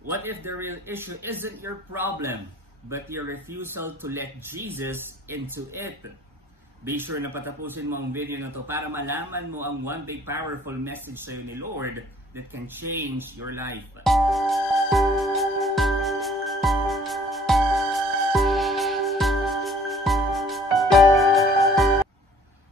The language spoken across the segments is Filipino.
What if the real issue isn't your problem, but your refusal to let Jesus into it? Be sure na patapusin mo ang video na to para malaman mo ang one big powerful message sa'yo ni Lord that can change your life.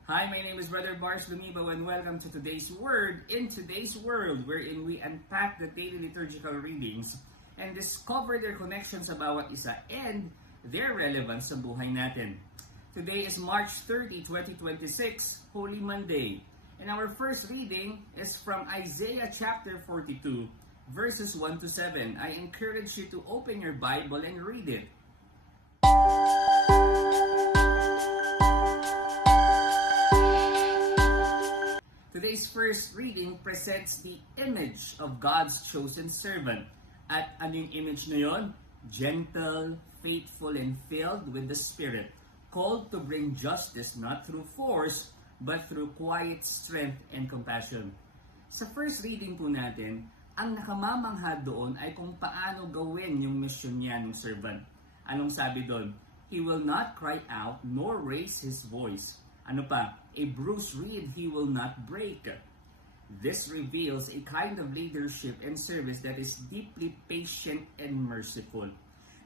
Hi, my name is Brother Bars Lumibo and welcome to today's Word in today's world, wherein we unpack the daily liturgical readings and discover their connections sa bawat isa and their relevance sa buhay natin. Today is March 30, 2026, Holy Monday. And our first reading is from Isaiah chapter 42, verses 1 to 7. I encourage you to open your Bible and read it. Today's first reading presents the image of God's chosen servant. At anong image na yon? Gentle, faithful, and filled with the Spirit. Called to bring justice not through force, but through quiet strength and compassion. Sa first reading po natin, ang nakamamangha doon ay kung paano gawin yung mission niya ng servant. Anong sabi doon? He will not cry out nor raise his voice. Ano pa? A bruised reed he will not break. This reveals a kind of leadership and service that is deeply patient and merciful.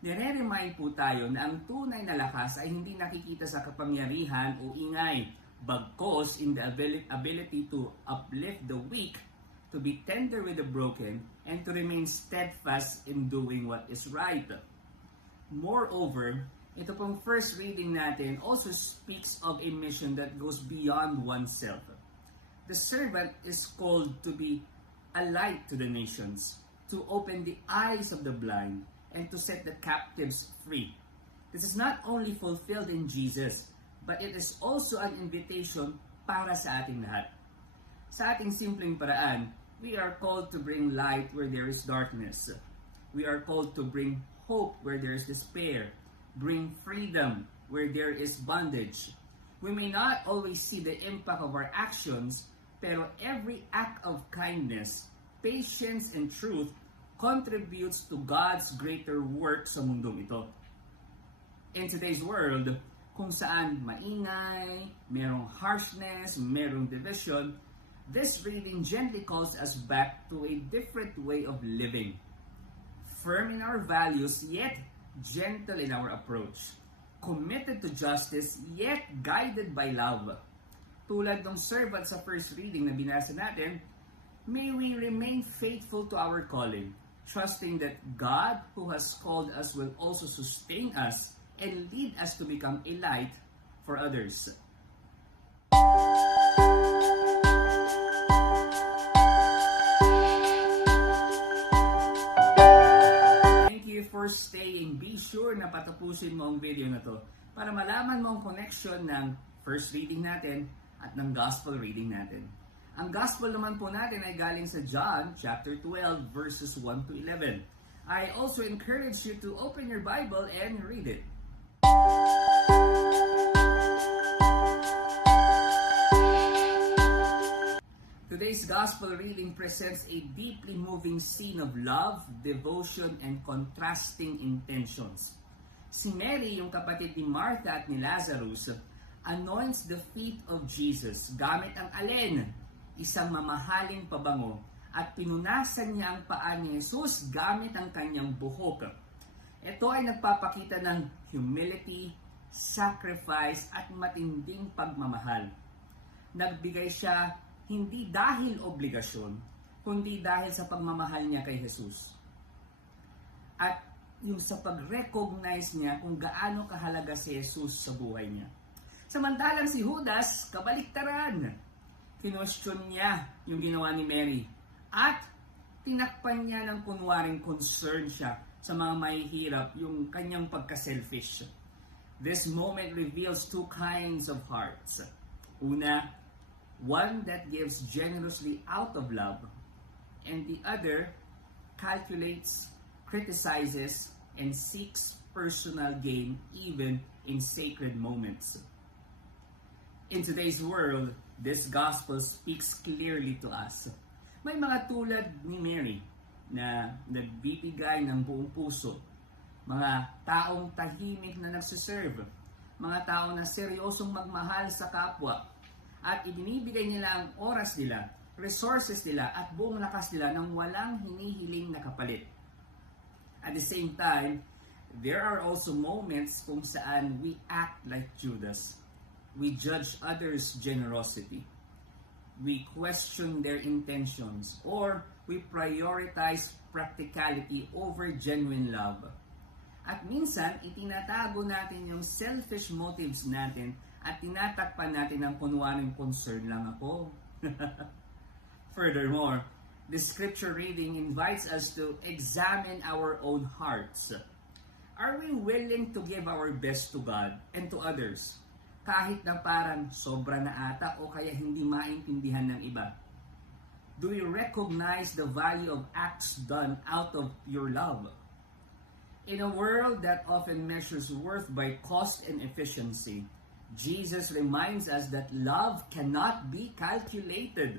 Nire-remind po tayo na ang tunay na lakas ay hindi nakikita sa kapangyarihan o ingay, bagkos in the ability to uplift the weak, to be tender with the broken, and to remain steadfast in doing what is right. Moreover, ito pong first reading natin also speaks of a mission that goes beyond oneself. The servant is called to be a light to the nations, to open the eyes of the blind, and to set the captives free. This is not only fulfilled in Jesus, but it is also an invitation para sa ating lahat. Sa ating simpleng paraan, we are called to bring light where there is darkness. We are called to bring hope where there is despair, bring freedom where there is bondage. We may not always see the impact of our actions, pero every act of kindness, patience, and truth contributes to God's greater work sa mundong ito. In today's world, kung saan maingay, merong harshness, merong division, this reading gently calls us back to a different way of living. Firm in our values, yet gentle in our approach. Committed to justice, yet guided by love. Tulad ng servant sa first reading na binasa natin, may we remain faithful to our calling, trusting that God who has called us will also sustain us and lead us to become a light for others. Thank you for staying. Be sure na patapusin mo ang video na to para malaman mo ang connection ng first reading natin at ng gospel reading natin. Ang gospel naman po natin ay galing sa John chapter 12 verses 1 to 11. I also encourage you to open your Bible and read it. Today's gospel reading presents a deeply moving scene of love, devotion, and contrasting intentions. Si Mary, yung kapatid ni Martha at ni Lazarus, anoints the feet of Jesus gamit ang alin, isang mamahaling pabango, at pinunasan niya ang paa ni Jesus gamit ang kanyang buhok. Ito ay nagpapakita ng humility, sacrifice, at matinding pagmamahal. Nagbigay siya hindi dahil obligasyon, kundi dahil sa pagmamahal niya kay Jesus. At yung sa pag-recognize niya kung gaano kahalaga si Jesus sa buhay niya. Samantalang si Judas, kabaliktaran. Kinwestiyon niya yung ginawa ni Mary at tinakpan niya ng kunwaring concern siya sa mga mahihirap, yung kanyang pagka-selfish. This moment reveals two kinds of hearts. Una, one that gives generously out of love, and the other calculates, criticizes, and seeks personal gain even in sacred moments. In today's world, this gospel speaks clearly to us. May mga tulad ni Mary na nagbibigay ng buong puso, mga taong tahimik na nagsiserve, mga taong na seryosong magmahal sa kapwa, at ibinibigay nila ang oras nila, resources nila, at buong lakas nila nang walang hinihiling na kapalit. At the same time, there are also moments kung saan we act like Judas. We judge others' generosity. We question their intentions, or we prioritize practicality over genuine love. At minsan, itinatago natin yung selfish motives natin at tinatakpan natin ng kunwaring concern lang ako. Furthermore, the scripture reading invites us to examine our own hearts. Are we willing to give our best to God and to others? Kahit na parang sobra na ata o kaya hindi maintindihan ng iba? Do you recognize the value of acts done out of your love? In a world that often measures worth by cost and efficiency, Jesus reminds us that love cannot be calculated.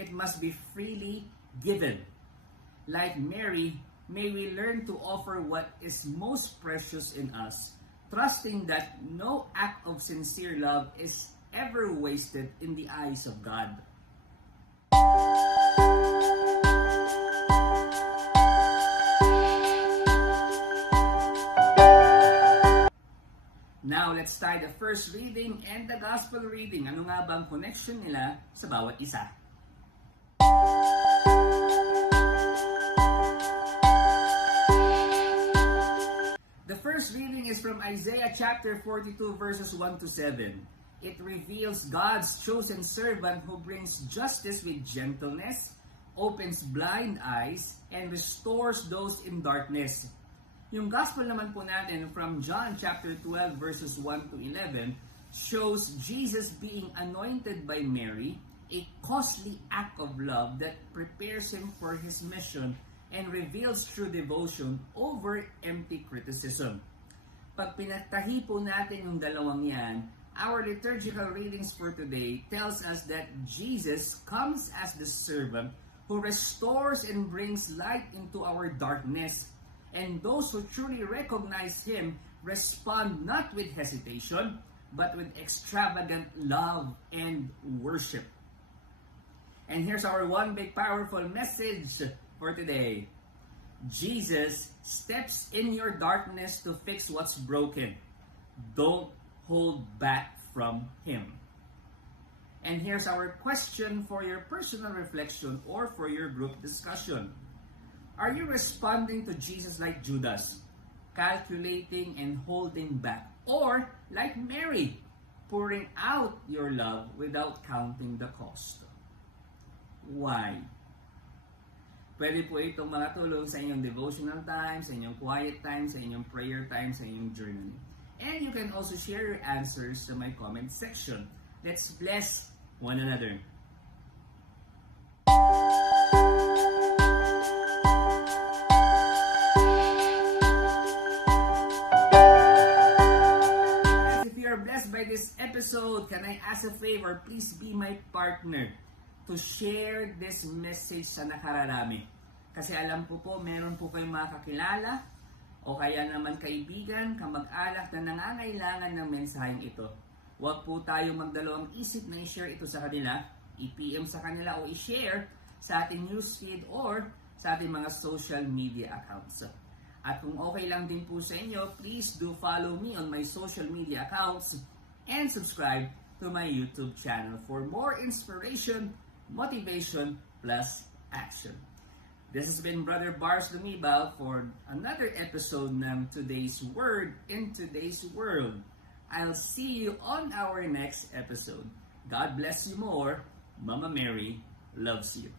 It must be freely given. Like Mary, may we learn to offer what is most precious in us, trusting that no act of sincere love is ever wasted in the eyes of God. Now, let's start the first reading and the gospel reading. Ano nga bang connection nila sa bawat isa? The first reading is from Isaiah chapter 42 verses 1 to 7. It reveals God's chosen servant who brings justice with gentleness, opens blind eyes, and restores those in darkness. Yung gospel naman po natin from John chapter 12 verses 1 to 11 shows Jesus being anointed by Mary, a costly act of love that prepares him for his mission and reveals true devotion over empty criticism. Pag pinagtahi po natin yung dalawang yan, our liturgical readings for today tells us that Jesus comes as the servant who restores and brings light into our darkness. And those who truly recognize Him respond not with hesitation, but with extravagant love and worship. And here's our one big powerful message for today. Jesus steps in your darkness to fix what's broken. Don't hold back from Him. And here's our question for your personal reflection or for your group discussion. Are you responding to Jesus like Judas, calculating and holding back? Or like Mary, pouring out your love without counting the cost? Why? Pwede po itong mga tulong sa inyong devotional time, sa inyong quiet time, sa inyong prayer time, sa inyong journaling. And you can also share your answers to my comment section. Let's bless one another. If you are blessed by this episode, can I ask a favor? Please be my partner to share this message sa nakararami. Kasi alam ko po, meron po kayong mga kakilala o kaya naman kaibigan, kamag-anak na nangangailangan ng mensaheng ito. Huwag po tayo magdalawang isip na i-share ito sa kanila, i-PM sa kanila o i-share sa ating newsfeed or sa ating mga social media accounts. At kung okay lang din po sa inyo, please do follow me on my social media accounts and subscribe to my YouTube channel for more inspiration, motivation, plus action. This has been Brother Bars Lumibal for another episode ng Today's Word in Today's World. I'll see you on our next episode. God bless you more. Mama Mary loves you.